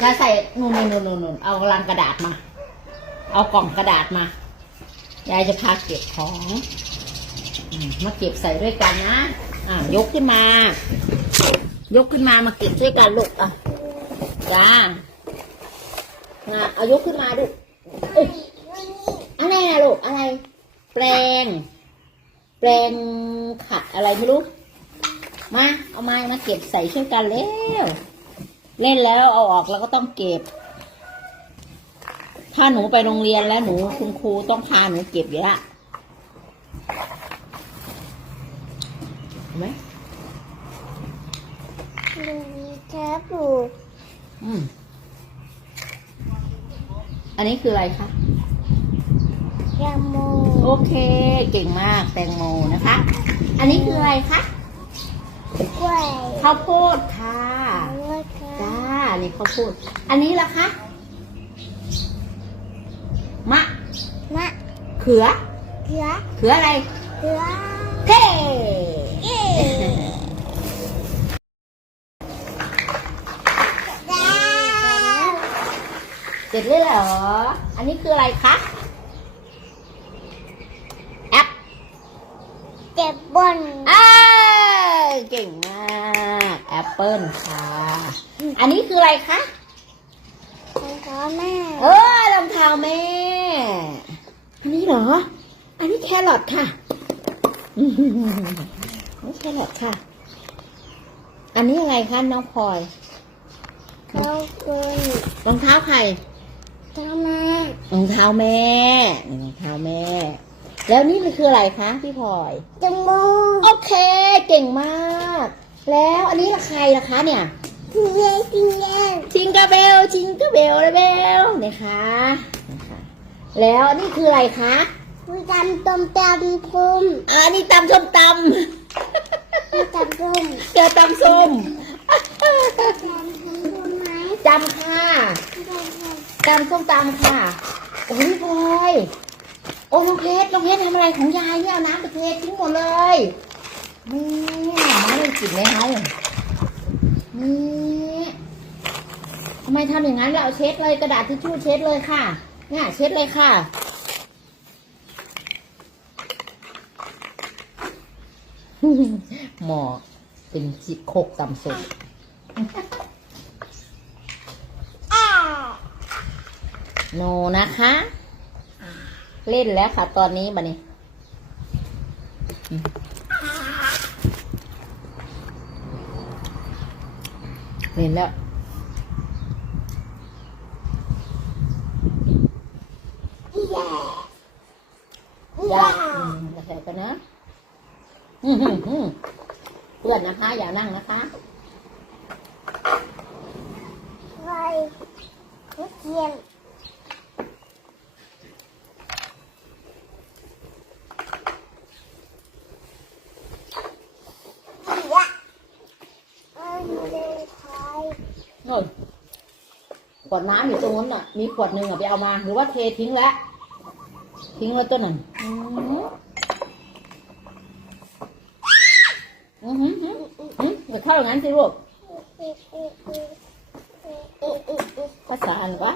จะใส่นู่นนู่นนู่นนู่นเอาลังกระดาษมา เอากล่องกระดาษมายายจะพาเก็บของอมมาเก็บใส่ด้วยกันนะอ่ายกขึ้นมา ยกขึ้นมามาเก็บด้วยกันลูกอะจ้ามาเอายกขึ้นมาดูเอ้ยอะไรนะลูกอะไร แปลง แปลงขัดอะไรไม่รู้มาเอาไม้มาเก็บใส่ช่วยกันเร็ว เล่นแล้วเอาออกแล้วก็ต้องเก็บ ถ้าหนูไปโรงเรียนแล้วหนูคุณครูต้องพาหนูเก็บอยู่ละเห็นไหมดูครับดูอืมอันนี้คืออะไรคะยาโมโอเค เก่งมากแตงโมนะคะ อันนี้คืออะไรคะกล้วยข้าวโพดค่ะ กล้วยครัจ้าบนี่ข้าวโพดอันนี้ล่ะคะ มะ มะ เขือ เขือ เขืออะไร เขือเท่เย้จ้าเสร็จเลยเหรอ อันนี้คืออะไรคะแอปเจ็บบนอ้าวเก่งมาก แอปเปิลค่ะ อันนี้คืออะไรคะของพ่อแม่ เออรองเท้าแม่ อันนี้เหรอ อันนี้แครอทค่ะอืมนี่แครอทค่ะ อันนี้อะไรคะน้องพลอยเขาคุณรองเท้าใครพ่อแม่รองเท้าแม่นี่รองเท้าแม่ แล้วนี่มันคืออะไรคะพี่พลอยจมูกโอเค เก่งมาก แล้วอันนี้ละใครล่ะคะเนี่ย ที่เย่ที่เย่จิงกะเบลจิงกะเบลเลยเบลนะคะนะคะแล้วอันนี่คืออะไรคะมีตำต้มตำพุ่มอ่านี่ตำส้มตมีตำส้มำเจอตำส้มตำพุ่มไหมจำค่ะตำส้มตำส้มตำค่ะโอ้ยพี่พลอยโอ้น้องเพชรน้องเพชรทำอะไรของยายเนี่ยเอาน้ำไปเททิ้งหมดเลยนี่มาเลยกินไหมคะ นี่ทำไมทำอย่างนั้นเอาเช็ดเลยกระดาษทิชชู่เช็ดเลยค่ะ เนี่ยเช็ดเลยค่ะหมอเป็นสิโคกตำส้มอ้าโนนะคะ เล่นแล้วค่ะ ตอนนี้บันนี้อืม เล่นแล้วแย่อย่าอืมอย่าแถวกันนะอืมอืมอืมเพื่อนนะคะ อย่านั่งนะคะไฟลูกเทียนยะอันเดไทย โน่นขวดน้ำอยู่ตรงนู้นน่ะ มีขวดหนึ่งอะไปเอามา หรือว่าเททิ้งแล้ว ทิ้งไว้ตัวหนึ่งอืมอืมอืมอืมอืมอย่าเข้าอย่างนั้นสิลูกภาษาอะไรวะ